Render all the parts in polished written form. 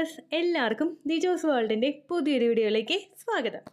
Viewers, എല്ലാവർക്കും ദിജോസ് വേൾഡിന്റെ പുതിയൊരു വീഡിയോയിലേക്ക് സ്വാഗതം.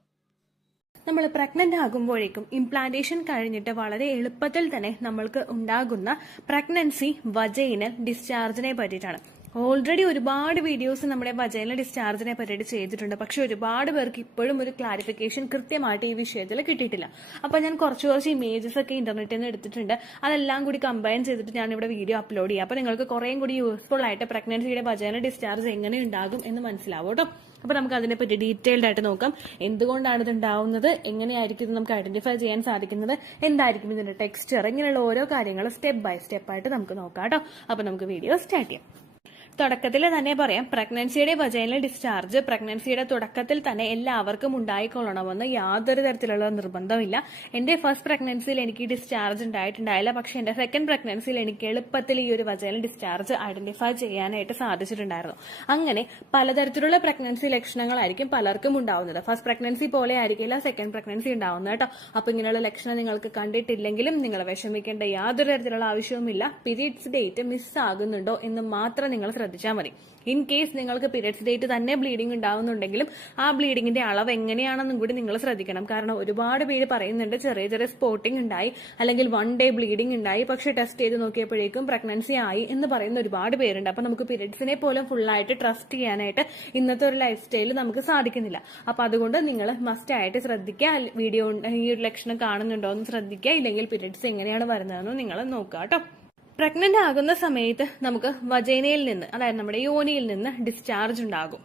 നമ്മൾ പ്രഗ്നന്റ് ആകുമ്പോഴേക്കും ഇംപ്ലാന്റേഷൻ കഴിഞ്ഞിട്ട് വളരെ എളുപ്പത്തിൽ തന്നെ നമ്മൾക്ക് ഉണ്ടാകുന്ന പ്രഗ്നൻസി വജൈനൽ ഡിസ്ചാർജിനെ പറ്റിയിട്ടാണ്. ഓൾറെഡി ഒരുപാട് വീഡിയോസ് നമ്മുടെ വജൈനൽ ഡിസ്ചാർജിനെ പറ്റിയിട്ട് ചെയ്തിട്ടുണ്ട്. പക്ഷെ ഒരുപാട് പേർക്ക് ഇപ്പോഴും ഒരു ക്ലാരിഫിക്കേഷൻ കൃത്യമായിട്ട് ഈ വിഷയത്തിൽ കിട്ടിയിട്ടില്ല. അപ്പോൾ ഞാൻ കുറച്ച് ഇമേജസ് ഒക്കെ ഇന്റർനെറ്റിൽ നിന്ന് എടുത്തിട്ടുണ്ട്. അതെല്ലാം കൂടി കമ്പൈൻ ചെയ്തിട്ട് ഞാൻ ഇവിടെ വീഡിയോ അപ്ലോഡ് ചെയ്യാം. അപ്പോൾ നിങ്ങൾക്ക് കുറേയും കൂടി യൂസ്ഫുൾ ആയിട്ട് പ്രഗ്നൻസിയുടെ വജൈനൽ ഡിസ്ചാർജ് എങ്ങനെ ഉണ്ടാകും എന്ന് മനസ്സിലാവും കേട്ടോ. അപ്പോൾ നമുക്ക് അതിനെപ്പറ്റി ഡീറ്റെയിൽഡ് ആയിട്ട് നോക്കാം. എന്തുകൊണ്ടാണ് ഇത് ഉണ്ടാവുന്നത്, എങ്ങനെയായിരിക്കും ഇത് നമുക്ക് ഐഡന്റിഫൈ ചെയ്യാൻ സാധിക്കുന്നത്, എന്തായിരിക്കും ഇതിന്റെ ടെക്സ്ചർ, ഇങ്ങനെയുള്ള ഓരോ കാര്യങ്ങൾ സ്റ്റെപ്പ് ബൈ സ്റ്റെപ്പ് ആയിട്ട് നമുക്ക് നോക്കാം കേട്ടോ. അപ്പോൾ നമുക്ക് വീഡിയോ സ്റ്റാർട്ട് ചെയ്യാം. തുടക്കത്തിൽ തന്നെ പറയാം, പ്രഗ്നൻസിയുടെ വജൈനൽ ഡിസ്ചാർജ് പ്രഗ്നൻസിയുടെ തുടക്കത്തിൽ തന്നെ എല്ലാവർക്കും ഉണ്ടായിക്കൊള്ളണമെന്ന് യാതൊരു തരത്തിലുള്ള നിർബന്ധമില്ല. എന്റെ ഫസ്റ്റ് പ്രഗ്നൻസിയിൽ എനിക്ക് ഡിസ്ചാർജ് ഉണ്ടായിട്ടുണ്ടായില്ല. പക്ഷെ എന്റെ സെക്കൻഡ് പ്രഗ്നൻസിയിൽ എനിക്ക് എളുപ്പത്തിൽ ഈ ഒരു വജൈനൽ ഡിസ്ചാർജ് ഐഡന്റിഫൈ ചെയ്യാനായിട്ട് സാധിച്ചിട്ടുണ്ടായിരുന്നു. അങ്ങനെ പലതരത്തിലുള്ള പ്രഗ്നൻസി ലക്ഷണങ്ങളായിരിക്കും പലർക്കും ഉണ്ടാവുന്നത്. ഫസ്റ്റ് പ്രഗ്നൻസി പോലെ ആയിരിക്കില്ല സെക്കൻഡ് പ്രഗ്നൻസി ഉണ്ടാവുന്നത് കേട്ടോ. അപ്പൊ ഇങ്ങനെയുള്ള ലക്ഷണം നിങ്ങൾക്ക് കണ്ടിട്ടില്ലെങ്കിലും നിങ്ങൾ വിഷമിക്കേണ്ട യാതൊരു തരത്തിലുള്ള ആവശ്യവുമില്ല. പീരീഡ്സ് ഡേറ്റ് മിസ്സാകുന്നുണ്ടോ എന്ന് മാത്രം നിങ്ങൾ ശ്രദ്ധിച്ചാൽ മതി. ഇൻ കേസ് നിങ്ങൾക്ക് പീരിയഡ്സ് ഡേറ്റ് തന്നെ ബ്ലീഡിംഗ് ഉണ്ടാവുന്നുണ്ടെങ്കിലും ആ ബ്ലീഡിങ്ങിന്റെ അളവ് എങ്ങനെയാണെന്നും കൂടി നിങ്ങൾ ശ്രദ്ധിക്കണം. കാരണം ഒരുപാട് പേര് പറയുന്നുണ്ട് ചെറിയ സ്പോട്ടിംഗ് ഉണ്ടായി അല്ലെങ്കിൽ 1 day ബ്ലീഡിംഗ് ഉണ്ടായി, പക്ഷെ ടെസ്റ്റ് ചെയ്ത് നോക്കിയപ്പോഴേക്കും പ്രഗ്നൻസി ആയി എന്ന് പറയുന്ന ഒരുപാട് പേരുണ്ട്. അപ്പൊ നമുക്ക് പീരിയഡ്സിനെ പോലും ഫുള്ളായിട്ട് ട്രസ്റ്റ് ചെയ്യാനായിട്ട് ഇന്നത്തെ ഒരു ലൈഫ് സ്റ്റൈലിൽ നമുക്ക് സാധിക്കുന്നില്ല. അപ്പൊ അതുകൊണ്ട് നിങ്ങൾ മസ്റ്റ് ആയിട്ട് ശ്രദ്ധിക്കുക. വീഡിയോ ഈ ഒരു ലക്ഷണം കാണുന്നുണ്ടോ എന്ന് ശ്രദ്ധിക്കുക. ഇല്ലെങ്കിൽ പീരിയഡ്സ് എങ്ങനെയാണ് വരുന്നതെന്ന് നിങ്ങൾ നോക്കുക കേട്ടോ. പ്രഗ്നന്റ് ആകുന്ന സമയത്ത് നമുക്ക് വജൈനയിൽ നിന്ന്, അതായത് നമ്മുടെ യോനിയിൽ നിന്ന് ഡിസ്ചാർജ് ഉണ്ടാകും.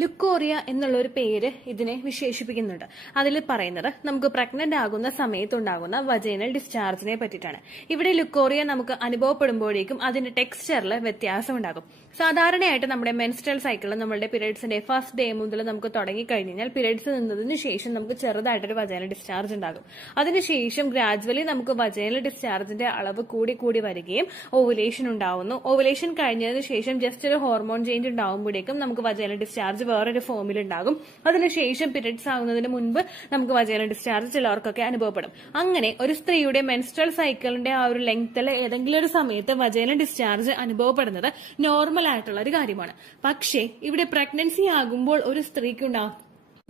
ലുക്കോറിയ എന്നുള്ള ഒരു പേര് ഇതിനെ വിശേഷിപ്പിക്കുന്നുണ്ട്. അതിൽ പറയുന്നത് നമുക്ക് പ്രഗ്നന്റ് ആകുന്ന സമയത്തുണ്ടാകുന്ന വജൈനൽ ഡിസ്ചാർജിനെ പറ്റിയിട്ടാണ്. ഇവിടെ ലുക്കോറിയ നമുക്ക് അനുഭവപ്പെടുമ്പോഴേക്കും അതിന്റെ ടെക്സ്ചറിൽ വ്യത്യാസം ഉണ്ടാകും. സാധാരണയായിട്ട് നമ്മുടെ മെൻസ്ട്രൽ സൈക്കിളിൽ നമ്മളുടെ പീരിയഡ്സിന്റെ ഫസ്റ്റ് ഡേ മുതൽ നമുക്ക് തുടങ്ങിക്കഴിഞ്ഞാൽ പീരിയഡ്സ് നിന്നതിന് ശേഷം നമുക്ക് ചെറുതായിട്ടൊരു വജൈനൽ ഡിസ്ചാർജ് ഉണ്ടാകും. അതിനുശേഷം ഗ്രാജുവലി നമുക്ക് വജൈനൽ ഡിസ്ചാർജിന്റെ അളവ് കൂടി വരികയും ഓവുലേഷൻ ഉണ്ടാവുന്നു. ഓവുലേഷൻ കഴിഞ്ഞതിന് ശേഷം ജസ്റ്റ് ഒരു ഹോർമോൺ ചേഞ്ച് ഉണ്ടാവുമ്പോഴേക്കും നമുക്ക് വജൈനൽ ഡിസ്ചാർജ് വേറൊരു ഫോമിൽ ഉണ്ടാകും. അതിനുശേഷം പീരിയഡ്സ് ആകുന്നതിന് മുൻപ് നമുക്ക് വജൈനൽ ഡിസ്ചാർജ് ചിലർക്കൊക്കെ അനുഭവപ്പെടും. അങ്ങനെ ഒരു സ്ത്രീയുടെ മെൻസ്ട്രൽ സൈക്കിളിന്റെ ആ ഒരു ലെങ്ത്തിൽ ഏതെങ്കിലും ഒരു സമയത്ത് വജൈനൽ ഡിസ്ചാർജ് അനുഭവപ്പെടുന്നത് നോർമൽ ആയിട്ടുള്ള ഒരു കാര്യമാണ്. പക്ഷേ ഇവിടെ പ്രഗ്നൻസി ആകുമ്പോൾ ഒരു സ്ത്രീക്ക് ഉണ്ടാകും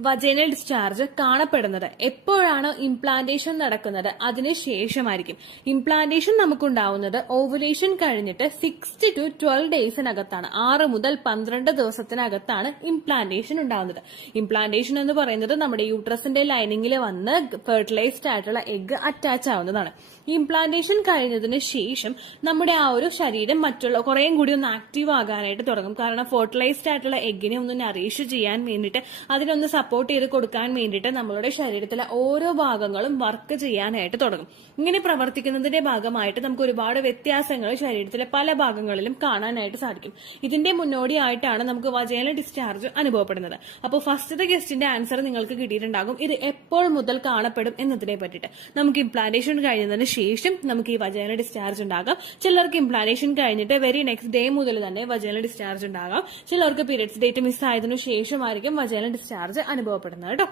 വജൈനൽ ഡിസ്ചാർജ് കാണപ്പെടുന്നത് എപ്പോഴാണ് ഇംപ്ലാന്റേഷൻ നടക്കുന്നത് അതിനുശേഷമായിരിക്കും. ഇംപ്ലാന്റേഷൻ നമുക്കുണ്ടാവുന്നത് ഓവുലേഷൻ കഴിഞ്ഞിട്ട് 6 to 12 ഡേയ്സിനകത്താണ്. 6 മുതൽ 12 ദിവസത്തിനകത്താണ് ഇംപ്ലാന്റേഷൻ ഉണ്ടാവുന്നത്. ഇംപ്ലാന്റേഷൻ എന്ന് പറയുന്നത് നമ്മുടെ യൂട്രസിന്റെ ലൈനിങ്ങിൽ വന്ന് ഫെർട്ടിലൈസ്ഡ് ആയിട്ടുള്ള എഗ് അറ്റാച്ച് ആവുന്നതാണ്. ഇംപ്ലാന്റേഷൻ കഴിഞ്ഞതിന് ശേഷം നമ്മുടെ ആ ഒരു ശരീരം മറ്റുള്ള കുറേയും കൂടി ഒന്ന് ആക്റ്റീവ് ആകാനായിട്ട് തുടങ്ങും. കാരണം ഫെർട്ടിലൈസ്ഡ് ആയിട്ടുള്ള എഗ്ഗിനെ ഒന്ന് നറീഷ് ചെയ്യാൻ വേണ്ടിയിട്ട്, അതിനൊന്ന് സപ്പോർട്ട് ചെയ്ത് കൊടുക്കാൻ വേണ്ടിയിട്ട് നമ്മളുടെ ശരീരത്തിലെ ഓരോ ഭാഗങ്ങളും വർക്ക് ചെയ്യാനായിട്ട് തുടങ്ങും. ഇങ്ങനെ പ്രവർത്തിക്കുന്നതിന്റെ ഭാഗമായിട്ട് നമുക്ക് ഒരുപാട് വ്യത്യാസങ്ങൾ ശരീരത്തിലെ പല ഭാഗങ്ങളിലും കാണാനായിട്ട് സാധിക്കും. ഇതിന്റെ മുന്നോടിയായിട്ടാണ് നമുക്ക് വജൈനൽ ഡിസ്ചാർജ് അനുഭവപ്പെടുന്നത്. അപ്പോൾ ഫസ്റ്റത്തെ ക്വസ്റ്റിന്റെ ആൻസർ നിങ്ങൾക്ക് കിട്ടിയിട്ടുണ്ടാകും. ഇത് എപ്പോൾ മുതൽ കാണപ്പെടും എന്നതിനെ പറ്റിയിട്ട്. നമുക്ക് ഇംപ്ലാന്റേഷൻ കഴിഞ്ഞതിന് ശേഷം നമുക്ക് ഈ വജൈനൽ ഡിസ്ചാർജ് ഉണ്ടാകാം. ചിലർക്ക് ഇംപ്ലാന്റേഷൻ കഴിഞ്ഞിട്ട് വെരി നെക്സ്റ്റ് ഡേ മുതൽ തന്നെ വജൈനൽ ഡിസ്ചാർജ് ഉണ്ടാകാം. ചിലർക്ക് പീരിയഡ്സ് ഡേറ്റ് മിസ്സായതിനു ശേഷമായിരിക്കും വജൈനൽ ഡിസ്ചാർജ് അനുഭവപ്പെടുന്നത് കേട്ടോ.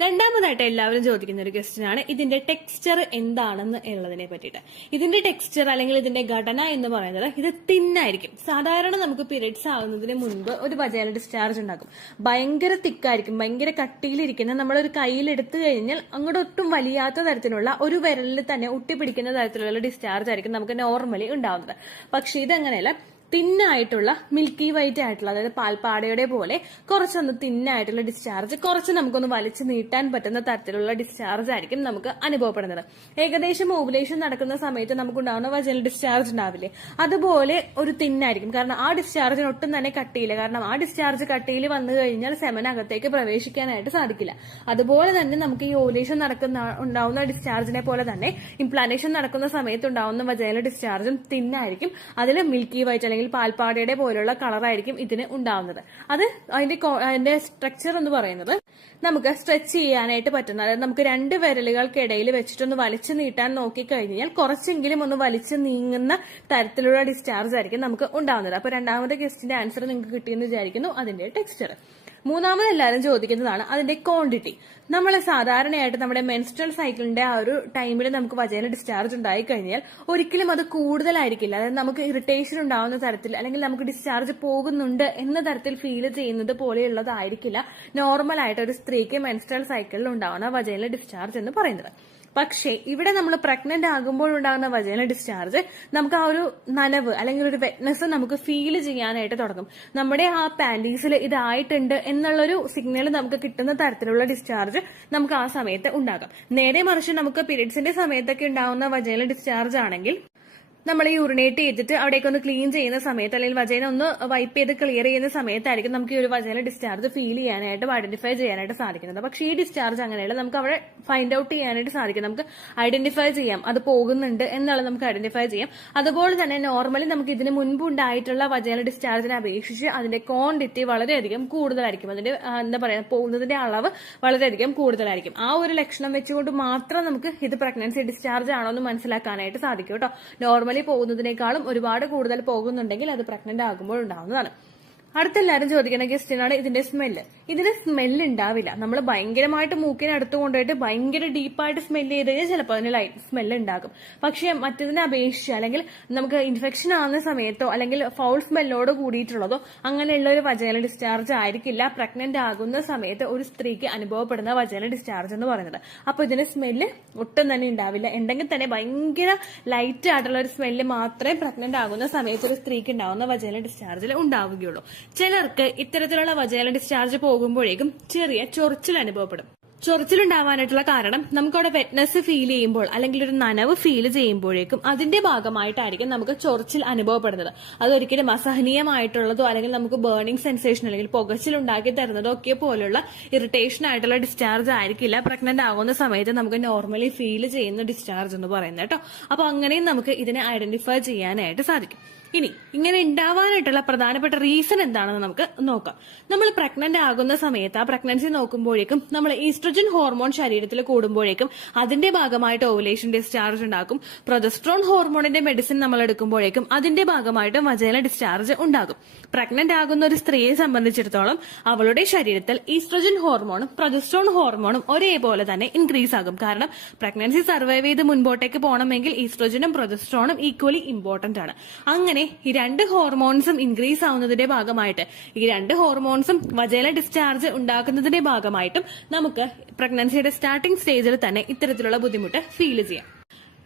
രണ്ടാമതായിട്ട് എല്ലാവരും ചോദിക്കുന്ന ഒരു ക്വസ്റ്റ്യൻ ആണ് ഇതിന്റെ ടെക്സ്ചർ എന്താണെന്ന് ഉള്ളതിനെ പറ്റിയിട്ട്. ഇതിന്റെ ടെക്സ്ചർ അല്ലെങ്കിൽ ഇതിന്റെ ഘടന എന്ന് പറയുന്നത് ഇത് തിന്നായിരിക്കും. സാധാരണ നമുക്ക് പീരിയഡ്സ് ആവുന്നതിന് മുൻപ് ഒരു വജൈനൽ ഡിസ്ചാർജ് ഉണ്ടാകും. ഭയങ്കര തിക്കായിരിക്കും, ഭയങ്കര കട്ടിയിലിരിക്കുന്ന, നമ്മളൊരു കയ്യിൽ എടുത്തു കഴിഞ്ഞാൽ അങ്ങോട്ട് ഒട്ടും വലിയാത്ത തരത്തിലുള്ള ഒരു വിരലിൽ തന്നെ ഒട്ടിപ്പിടിക്കുന്ന തരത്തിലുള്ള ഡിസ്ചാർജ് ആയിരിക്കും നമുക്ക് നോർമലി ഉണ്ടാവുന്നത്. പക്ഷെ ഇതങ്ങനെയല്ല. തിന്നായിട്ടുള്ള മിൽക്കി വൈറ്റ് ആയിട്ടുള്ള, അതായത് പാൽപ്പാടയുടെ പോലെ കുറച്ചൊന്ന് തിന്നായിട്ടുള്ള ഡിസ്ചാർജ്, കുറച്ച് നമുക്കൊന്ന് വലിച്ചു നീട്ടാൻ പറ്റുന്ന തരത്തിലുള്ള ഡിസ്ചാർജ് ആയിരിക്കും നമുക്ക് അനുഭവപ്പെടുന്നത്. ഏകദേശം ഓവുലേഷൻ നടക്കുന്ന സമയത്ത് നമുക്കുണ്ടാവുന്ന വജൈനൽ ഡിസ്ചാർജ് ഉണ്ടാവില്ലേ, അതുപോലെ ഒരു തിന്നായിരിക്കും. കാരണം ആ ഡിസ്ചാർജിന് ഒട്ടും തന്നെ കട്ടിയില്ല. കാരണം ആ ഡിസ്ചാർജ് കട്ടിയിൽ വന്നു കഴിഞ്ഞാൽ സെമനകത്തേക്ക് പ്രവേശിക്കാനായിട്ട് സാധിക്കില്ല. അതുപോലെ തന്നെ നമുക്ക് ഈ ഓവുലേഷൻ ഉണ്ടാവുന്ന ഡിസ്ചാർജിനെ പോലെ തന്നെ ഇംപ്ലാന്റേഷൻ നടക്കുന്ന സമയത്ത് ഉണ്ടാവുന്ന വജൈനൽ ഡിസ്ചാർജും തിന്നായിരിക്കും. അതിൽ മിൽക്കി വൈറ്റ് അല്ലെങ്കിൽ പാൽപ്പാടയുടെ പോലുള്ള കളറായിരിക്കും ഇതിന് ഉണ്ടാവുന്നത്. അത് അതിന്റെ സ്ട്രക്ചർ എന്ന് പറയുന്നത് നമുക്ക് സ്ട്രെച്ച് ചെയ്യാനായിട്ട് പറ്റുന്ന, അതായത് നമുക്ക് 2 വിരലുകൾക്കിടയിൽ വെച്ചിട്ടൊന്ന് വലിച്ചു നീട്ടാൻ നോക്കിക്കഴിഞ്ഞാൽ കുറച്ചെങ്കിലും ഒന്ന് വലിച്ചു നീങ്ങുന്ന തരത്തിലുള്ള ഡിസ്ചാർജ് ആയിരിക്കും നമുക്ക് ഉണ്ടാവുന്നത്. അപ്പൊ രണ്ടാമത്തെ ക്വസ്റ്റിന്റെ ആൻസർ നിങ്ങൾക്ക് കിട്ടിയെന്ന് വിചാരിക്കുന്നു. അതിന്റെ ടെക്സ്ചർ മൂന്നാമത് എല്ലാവരും ചോദിക്കുന്നതാണ് അതിന്റെ ക്വാണ്ടിറ്റി. നമ്മൾ സാധാരണയായിട്ട് നമ്മുടെ മെൻസ്ട്രൽ സൈക്കിളിന്റെ ആ ഒരു ടൈമിൽ നമുക്ക് വജൈനൽ ഡിസ്ചാർജ് ഉണ്ടായി കഴിഞ്ഞാൽ ഒരിക്കലും അത് കൂടുതലായിരിക്കില്ല. അതായത് നമുക്ക് ഇറിറ്റേഷൻ ഉണ്ടാവുന്ന തരത്തിൽ അല്ലെങ്കിൽ നമുക്ക് ഡിസ്ചാർജ് പോകുന്നുണ്ട് എന്ന തരത്തിൽ ഫീൽ ചെയ്യുന്നത് പോലെയുള്ളതായിരിക്കില്ല നോർമൽ ആയിട്ട് ഒരു സ്ത്രീക്ക് മെൻസ്ട്രൽ സൈക്കിളിൽ ഉണ്ടാവുന്ന വജൈനൽ ഡിസ്ചാർജ് എന്ന് പറയുന്നത്. പക്ഷേ ഇവിടെ നമ്മൾ പ്രഗ്നന്റ് ആകുമ്പോൾ ഉണ്ടാകുന്ന വജൈനൽ ഡിസ്ചാർജ് നമുക്ക് ആ ഒരു നനവ് അല്ലെങ്കിൽ ഒരു വെറ്റ്നസ് നമുക്ക് ഫീൽ ചെയ്യാനായിട്ട് തുടങ്ങും. നമ്മുടെ ആ പാൻറ്റീസിൽ ഇതായിട്ടുണ്ട് എന്നുള്ളൊരു സിഗ്നൽ നമുക്ക് കിട്ടുന്ന തരത്തിലുള്ള ഡിസ്ചാർജ് നമുക്ക് ആ സമയത്ത് ഉണ്ടാകാം. നേരെ മറിച്ച് നമുക്ക് പീരീഡ്സിന്റെ സമയത്തൊക്കെ ഉണ്ടാകുന്ന വജൈനൽ ഡിസ്ചാർജ് ആണെങ്കിൽ നമ്മൾ യൂറിനേറ്റ് ചെയ്തിട്ട് അവിടേക്ക് ഒന്ന് ക്ലീൻ ചെയ്യുന്ന സമയത്ത് അല്ലെങ്കിൽ വജൈന ഒന്ന് വൈപ്പ് ചെയ്ത് ക്ലിയർ ചെയ്യുന്ന സമയത്തായിരിക്കും നമുക്ക് ഈ ഒരു വജൈനൽ ഡിസ്ചാർജ് ഫീൽ ചെയ്യാനായിട്ട് ഐഡന്റിഫൈ ചെയ്യാനായിട്ട് സാധിക്കുന്നത്. പക്ഷേ ഈ ഡിസ്ചാർജ് അങ്ങനെയല്ല, നമുക്ക് അവിടെ ഫൈൻഡ് ഔട്ട് ചെയ്യാനായിട്ട് സാധിക്കും. നമുക്ക് ഐഡന്റിഫൈ ചെയ്യാം അത് പോകുന്നുണ്ട് എന്നുള്ളത് നമുക്ക് ഐഡന്റിഫൈ ചെയ്യാം. അതുപോലെ തന്നെ നോർമലി നമുക്ക് ഇതിന് മുൻപ് ഉണ്ടായിട്ടുള്ള വജൈനൽ ഡിസ്ചാർജിനെ അപേക്ഷിച്ച് അതിന്റെ ക്വാണ്ടിറ്റി വളരെയധികം കൂടുതലായിരിക്കും. അതിന്റെ എന്താ പറയാ പോകുന്നതിന്റെ അളവ് വളരെയധികം കൂടുതലായിരിക്കും. ആ ഒരു ലക്ഷണം വെച്ചുകൊണ്ട് മാത്രം നമുക്ക് ഇത് പ്രഗ്നൻസി ഡിസ്ചാർജ് ആണോ എന്ന് മനസ്സിലാക്കാനായിട്ട് സാധിക്കും കേട്ടോ. നോർമലി പോകുന്നതിനേക്കാളും ഒരുപാട് കൂടുതൽ പോകുന്നുണ്ടെങ്കിൽ അത് പ്രഗ്നന്റ് ആകുമ്പോൾ ഉണ്ടാവുന്നതാണ്. അടുത്തെല്ലാരും ചോദിക്കുന്ന ക്വസ്റ്റ്യൻ ആണ് ഇതിന്റെ സ്മെല്ല്. ഇതിന് സ്മെല്ല് ഉണ്ടാവില്ല. നമ്മൾ ഭയങ്കരമായിട്ട് മൂക്കിനെ അടുത്ത് കൊണ്ടുപോയിട്ട് ഭയങ്കര ഡീപ്പായിട്ട് സ്മെല്ല് ചെയ്ത് കഴിഞ്ഞാൽ ചിലപ്പോൾ അതിന് ലൈറ്റ് സ്മെല്ല് ഉണ്ടാകും. പക്ഷെ മറ്റതിനെ അപേക്ഷിച്ച് അല്ലെങ്കിൽ നമുക്ക് ഇൻഫെക്ഷൻ ആവുന്ന സമയത്തോ അല്ലെങ്കിൽ ഫൗൾ സ്മെല്ലോട് കൂടിയിട്ടുള്ളതോ അങ്ങനെയുള്ള ഒരു വജൈനൽ ഡിസ്ചാർജ് ആയിരിക്കില്ല പ്രഗ്നന്റ് ആകുന്ന സമയത്ത് ഒരു സ്ത്രീക്ക് അനുഭവപ്പെടുന്ന വജൈനൽ ഡിസ്ചാർജ് എന്ന് പറയുന്നത്. അപ്പൊ ഇതിന് സ്മെല്ല് ഒട്ടും തന്നെ ഉണ്ടാവില്ല. ഉണ്ടെങ്കിൽ തന്നെ ഭയങ്കര ലൈറ്റ് ആയിട്ടുള്ള ഒരു സ്മെല്ല് മാത്രമേ പ്രഗ്നന്റ് ആകുന്ന സമയത്ത് ഒരു സ്ത്രീക്ക് ഉണ്ടാവുന്ന വജൈനൽ ഡിസ്ചാർജിൽ ഉണ്ടാവുകയുള്ളൂ. ചിലർക്ക് ഇത്തരത്തിലുള്ള വജൈനൽ ഡിസ്ചാർജ് പോകുമ്പോഴേക്കും ചെറിയ ചൊറിച്ചിൽ അനുഭവപ്പെടും. ചൊറിച്ചിലുണ്ടാവാനായിട്ടുള്ള കാരണം നമുക്കവിടെ വെറ്റ്നസ് ഫീൽ ചെയ്യുമ്പോൾ അല്ലെങ്കിൽ ഒരു നനവ് ഫീൽ ചെയ്യുമ്പോഴേക്കും അതിന്റെ ഭാഗമായിട്ടായിരിക്കും നമുക്ക് ചൊറിച്ചിൽ അനുഭവപ്പെടുന്നത്. അതൊരിക്കലും അസഹനീയമായിട്ടുള്ളതോ അല്ലെങ്കിൽ നമുക്ക് ബേണിംഗ് സെൻസേഷൻ അല്ലെങ്കിൽ പുകച്ചിൽ ഉണ്ടാക്കി തരുന്നതോ ഒക്കെ പോലുള്ള ഇറിറ്റേഷൻ ആയിട്ടുള്ള ഡിസ്ചാർജ് ആയിരിക്കില്ല പ്രഗ്നന്റ് ആകുന്ന സമയത്ത് നമുക്ക് നോർമലി ഫീൽ ചെയ്യുന്ന ഡിസ്ചാർജ് എന്ന് പറയുന്നത് കേട്ടോ. അപ്പൊ അങ്ങനെയും നമുക്ക് ഇതിനെ ഐഡന്റിഫൈ ചെയ്യാനായിട്ട് സാധിക്കും. ഇനി ഇങ്ങനെ ഉണ്ടാവാനായിട്ടുള്ള പ്രധാനപ്പെട്ട റീസൺ എന്താണെന്ന് നമുക്ക് നോക്കാം. നമ്മൾ പ്രഗ്നന്റ് ആകുന്ന സമയത്ത് ആ പ്രഗ്നൻസി നോക്കുമ്പോഴേക്കും നമ്മൾ ഈസ്ട്രജൻ ഹോർമോൺ ശരീരത്തിൽ കൂടുമ്പോഴേക്കും അതിന്റെ ഭാഗമായിട്ട് ഓവുലേഷൻ ഡിസ്ചാർജ് ഉണ്ടാക്കും. പ്രൊജസ്ട്രോൺ ഹോർമോണിന്റെ മെഡിസിൻ നമ്മൾ എടുക്കുമ്പോഴേക്കും അതിന്റെ ഭാഗമായിട്ട് വജൈനൽ ഡിസ്ചാർജ് ഉണ്ടാകും. പ്രഗ്നന്റ് ആകുന്ന ഒരു സ്ത്രീയെ സംബന്ധിച്ചിടത്തോളം അവളുടെ ശരീരത്തിൽ ഈസ്ട്രജൻ ഹോർമോണും പ്രൊജസ്ട്രോൺ ഹോർമോണും ഒരേപോലെ തന്നെ ഇൻക്രീസ് ആകും. കാരണം പ്രഗ്നൻസി സർവൈവ് ചെയ്ത് മുൻപോട്ടേക്ക് പോകണമെങ്കിൽ ഈസ്ട്രജനും പ്രൊജസ്ട്രോണും ഈക്വലി ഇമ്പോർട്ടന്റ് ആണ്. അങ്ങനെ ഈ രണ്ട് ഹോർമോൺസും ഇൻക്രീസ് ആവുന്നതിന്റെ ഭാഗമായിട്ട് ഈ രണ്ട് ഹോർമോൺസും വജൈനൽ ഡിസ്ചാർജ് ഉണ്ടാക്കുന്നതിന്റെ ഭാഗമായിട്ടും നമുക്ക് പ്രഗ്നൻസിയുടെ സ്റ്റാർട്ടിംഗ് സ്റ്റേജിൽ തന്നെ ഇത്തരത്തിലുള്ള ബുദ്ധിമുട്ട് ഫീൽ ചെയ്യാം.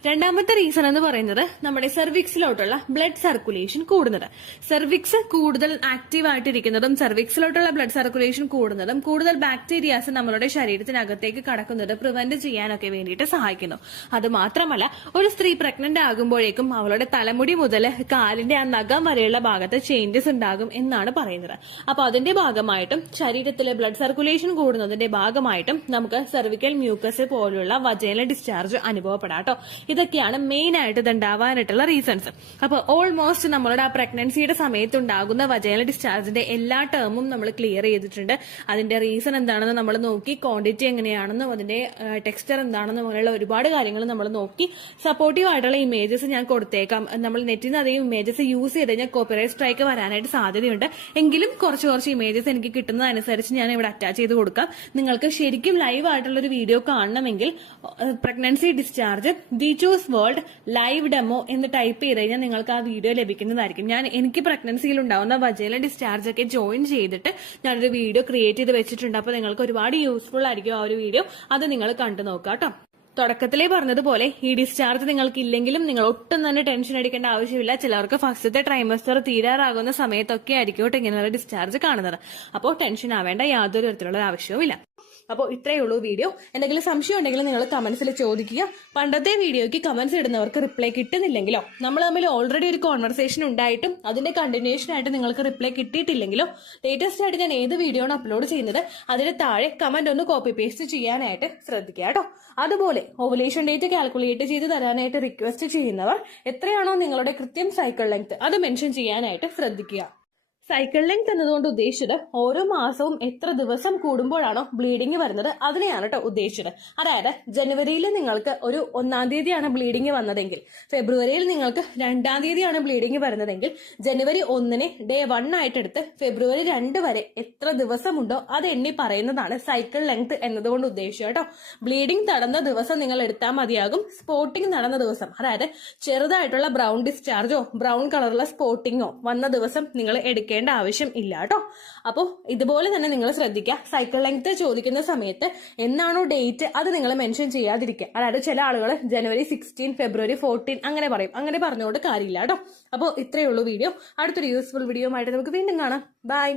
രണ്ടാമത്തെ റീസൺ എന്ന് പറയുന്നത് നമ്മുടെ സെർവിക്സിലോട്ടുള്ള ബ്ലഡ് സർക്കുലേഷൻ കൂടുന്നത്. സെർവിക്സ് കൂടുതൽ ആക്റ്റീവ് ആയിട്ടിരിക്കുന്നതും സെർവിക്സിലോട്ടുള്ള ബ്ലഡ് സർക്കുലേഷൻ കൂടുന്നതും കൂടുതൽ ബാക്ടീരിയാസ് നമ്മളുടെ ശരീരത്തിനകത്തേക്ക് കടക്കുന്നത് പ്രിവെന്റ് ചെയ്യാനൊക്കെ വേണ്ടിയിട്ട് സഹായിക്കുന്നു. അത് മാത്രമല്ല ഒരു സ്ത്രീ പ്രഗ്നന്റ് ആകുമ്പോഴേക്കും അവളുടെ തലമുടി മുതൽ കാലിന്റെ ആ നഖം വരെയുള്ള ഭാഗത്ത് ചേഞ്ചസ് ഉണ്ടാകും എന്നാണ് പറയുന്നത്. അപ്പൊ അതിന്റെ ഭാഗമായിട്ടും ശരീരത്തിലെ ബ്ലഡ് സർക്കുലേഷൻ കൂടുന്നതിന്റെ ഭാഗമായിട്ടും നമുക്ക് സെർവിക്കൽ മ്യൂക്കസ് പോലുള്ള വജൈനൽ ഡിസ്ചാർജ് അനുഭവപ്പെടാട്ടോ. ഇതൊക്കെയാണ് മെയിൻ ആയിട്ട് ഇത് ഉണ്ടാവാനായിട്ടുള്ള റീസൺസ്. അപ്പൊ ഓൾമോസ്റ്റ് നമ്മളുടെ ആ പ്രഗ്നൻസിയുടെ സമയത്ത് ഉണ്ടാകുന്ന വജൈനൽ ഡിസ്ചാർജിന്റെ എല്ലാ ടേമും നമ്മൾ ക്ലിയർ ചെയ്തിട്ടുണ്ട്. അതിന്റെ റീസൺ എന്താണെന്ന് നമ്മൾ നോക്കി, ക്വാണ്ടിറ്റി എങ്ങനെയാണെന്നും അതിന്റെ ടെക്സ്ചർ എന്താണെന്നും അങ്ങനെയുള്ള ഒരുപാട് കാര്യങ്ങൾ നമ്മൾ നോക്കി. സപ്പോർട്ടീവ് ആയിട്ടുള്ള ഇമേജസ് ഞാൻ കൊടുത്തേക്കാം. നമ്മൾ നെറ്റിൽ നിന്ന് അധികം ഇമേജസ് യൂസ് ചെയ്ത് കഴിഞ്ഞാൽ കോപ്പിറൈറ്റ് സ്ട്രൈക്ക് വരാനായിട്ട് സാധ്യതയുണ്ട്. എങ്കിലും കുറച്ച് ഇമേജസ് എനിക്ക് കിട്ടുന്നതനുസരിച്ച് ഞാൻ ഇവിടെ അറ്റാച്ച് ചെയ്ത് കൊടുക്കാം. നിങ്ങൾക്ക് ശരിക്കും ലൈവ് ആയിട്ടുള്ള ഒരു വീഡിയോ കാണണമെങ്കിൽ പ്രഗ്നൻസി ഡിസ്ചാർജ് ദിജോസ് വേൾഡ് ലൈവ് ഡെമോ എന്ന് ടൈപ്പ് ചെയ്ത് കഴിഞ്ഞാൽ നിങ്ങൾക്ക് ആ വീഡിയോ ലഭിക്കുന്നതായിരിക്കും. എനിക്ക് പ്രഗ്നൻസിയിൽ ഉണ്ടാവുന്ന വജൈനൽ ഡിസ്ചാർജ് ഒക്കെ ജോയിൻ ചെയ്തിട്ട് ഞാനൊരു വീഡിയോ ക്രിയേറ്റ് ചെയ്ത് വെച്ചിട്ടുണ്ട്. അപ്പൊ നിങ്ങൾക്ക് ഒരുപാട് യൂസ്ഫുൾ ആയിരിക്കും ആ ഒരു വീഡിയോ. അത് നിങ്ങൾ കണ്ടു നോക്കാം കേട്ടോ. തുടക്കത്തിലേ പറഞ്ഞതുപോലെ ഈ ഡിസ്ചാർജ് നിങ്ങൾക്ക് ഇല്ലെങ്കിലും നിങ്ങൾ ഒട്ടും തന്നെ ടെൻഷൻ അടിക്കേണ്ട ആവശ്യമില്ല. ചിലർക്ക് ഫസ്റ്റത്തെ ട്രൈമസ്റ്റർ തീരാറാകുന്ന സമയത്തൊക്കെ ആയിരിക്കും കേട്ടോ ഇങ്ങനെയുള്ള ഡിസ്ചാർജ് കാണുന്നത്. അപ്പോൾ ടെൻഷൻ ആവേണ്ട യാതൊരു തരത്തിലുള്ള ആവശ്യവുമില്ല. അപ്പോൾ ഇത്രയേ ഉള്ളൂ വീഡിയോ. എന്തെങ്കിലും സംശയം ഉണ്ടെങ്കിൽ നിങ്ങൾ കമന്റ്സിൽ ചോദിക്കുക. പണ്ടത്തെ വീഡിയോയ്ക്ക് കമന്റ്സ് ഇടുന്നവർക്ക് റിപ്ലൈ കിട്ടുന്നില്ലെങ്കിലോ നമ്മൾ തമ്മിൽ ഓൾറെഡി ഒരു കോൺവെർസേഷൻ ഉണ്ടായിട്ടും അതിന്റെ കണ്ടിന്യൂഷൻ ആയിട്ട് നിങ്ങൾക്ക് റിപ്ലൈ കിട്ടിയിട്ടില്ലെങ്കിലോ ലേറ്റസ്റ്റ് ആയിട്ട് ഞാൻ ഏത് വീഡിയോ ആണ് അപ്ലോഡ് ചെയ്യുന്നത് അതിന് താഴെ കമന്റ് ഒന്ന് കോപ്പി പേസ്റ്റ് ചെയ്യാനായിട്ട് ശ്രദ്ധിക്കുക കേട്ടോ. അതുപോലെ ഓവുലേഷൻ ഡേറ്റ് കാൽക്കുലേറ്റ് ചെയ്ത് തരാനായിട്ട് റിക്വസ്റ്റ് ചെയ്യുന്നവർ എത്രയാണോ നിങ്ങളുടെ കൃത്യം സൈക്കിൾ ലെങ്ത് അത് മെൻഷൻ ചെയ്യാനായിട്ട് ശ്രദ്ധിക്കുക. സൈക്കിൾ ലെങ്ത് എന്നതുകൊണ്ട് ഉദ്ദേശിച്ചത് ഓരോ മാസവും എത്ര ദിവസം കൂടുമ്പോഴാണോ ബ്ലീഡിങ് വരുന്നത് അതിനെയാണ് കേട്ടോ ഉദ്ദേശിച്ചത്. അതായത് ജനുവരിയിൽ നിങ്ങൾക്ക് ഒരു 1-ാം തീയതിയാണ് ബ്ലീഡിങ് വന്നതെങ്കിൽ, ഫെബ്രുവരിയിൽ നിങ്ങൾക്ക് 2-ാം തീയതിയാണ് ബ്ലീഡിങ് വരുന്നതെങ്കിൽ, ജനുവരി 1-നെ ഡേ 1 ആയിട്ടെടുത്ത് ഫെബ്രുവരി 2 വരെ എത്ര ദിവസമുണ്ടോ അത് എണ്ണി പറയുന്നതാണ് സൈക്കിൾ ലെങ്ത് എന്നതുകൊണ്ട് ഉദ്ദേശിച്ചത് കേട്ടോ. ബ്ലീഡിങ് നടന്ന ദിവസം നിങ്ങൾ എടുത്താൽ മതിയാകും. സ്പോട്ടിങ് നടന്ന ദിവസം, അതായത് ചെറുതായിട്ടുള്ള ബ്രൗൺ ഡിസ്ചാർജോ ബ്രൗൺ കളറുള്ള സ്പോട്ടിങ്ങോ വന്ന ദിവസം നിങ്ങൾ എടുക്കേണ്ട ആവശ്യം ഇല്ല കേട്ടോ. അപ്പോൾ ഇതുപോലെ തന്നെ നിങ്ങൾ ശ്രദ്ധിക്കുക, സൈക്കിൾ ലെങ്ത് ചോദിക്കുന്ന സമയത്ത് എന്നാണോ ഡേറ്റ് അത് നിങ്ങൾ മെൻഷൻ ചെയ്യാതിരിക്കുക. അതായത് ചില ആളുകൾ ജനുവരി 16, ഫെബ്രുവരി 14 അങ്ങനെ പറയും. അങ്ങനെ പറഞ്ഞുകൊണ്ട് കാര്യമില്ല കേട്ടോ. അപ്പോൾ ഇത്രയേ ഉള്ളൂ വീഡിയോ. അടുത്തൊരു യൂസ്ഫുൾ വീഡിയോ ആയിട്ട് നമുക്ക് വീണ്ടും കാണാം. ബൈ.